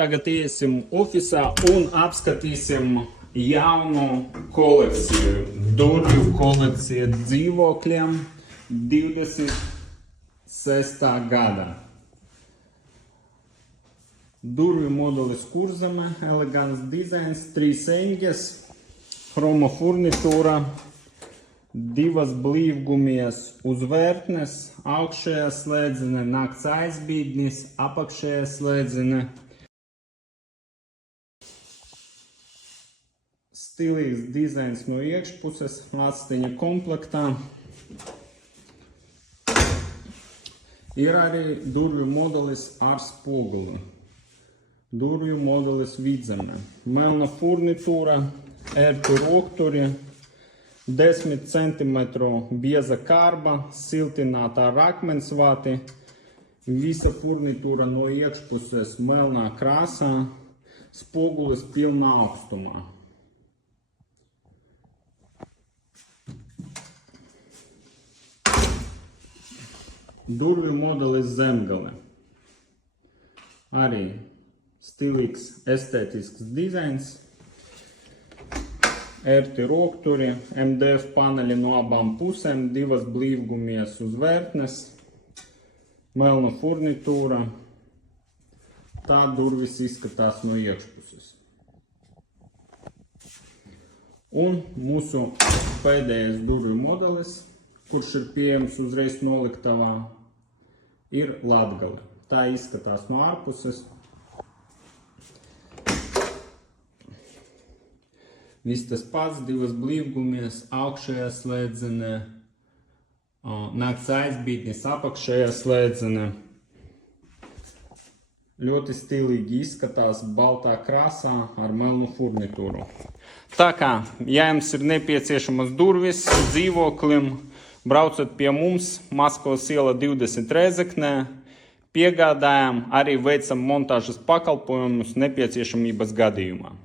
Tagad iesim ofisā un apskatīsim jaunu kolekciju. Durvju kolekcija dzīvokļiem 26. gada. Durvju modelis Kurzeme, elegants dizains, 3 eņģes, chroma furnitūra, 2 blīvgumies uzvērtnes, augšējā slēdzene, nakts aizbīdnis, apakšējā slēdzene. Stilīgs dizains no iekšpuses, atsteņa komplektā. Ir arī durvju modelis ar spoguli. Durvju modelis Vidzeme. Melna furnitūra, ērti rokturi, 10 cm bieza karba, siltinātā ar akmensvāti. Visa furnitūra no iekšpuses melnā krāsā, spogulis pilnā augstumā. Durvju modelis Zemgale. Arī stilīgs, estētisks dizains. Ērti rokturi, MDF paneļi no abām pusēm, 2 blīvgumies uzvērtnes, melna furnitūra. Tā durvis izskatās no iekšpuses. Un mūsu pēdējais durvju modelis, kurš ir pieejams uzreiz noliktavā, ir Latgale. Tā izskatās no ārpuses. Viss tas pats, 2 blīvgumies, augšējā slēdzene, nakts aizbīdnis, apakšējā slēdzene. Ļoti stilīgi izskatās baltā krāsā ar melnu furnitūru. Tā kā, ja jums ir nepieciešamas durvis dzīvoklim, braucat pie mums, Maskavas iela 20 Rēzeknē, piegādājam, arī veicam montāžas pakalpojumus nepieciešamības gadījumā.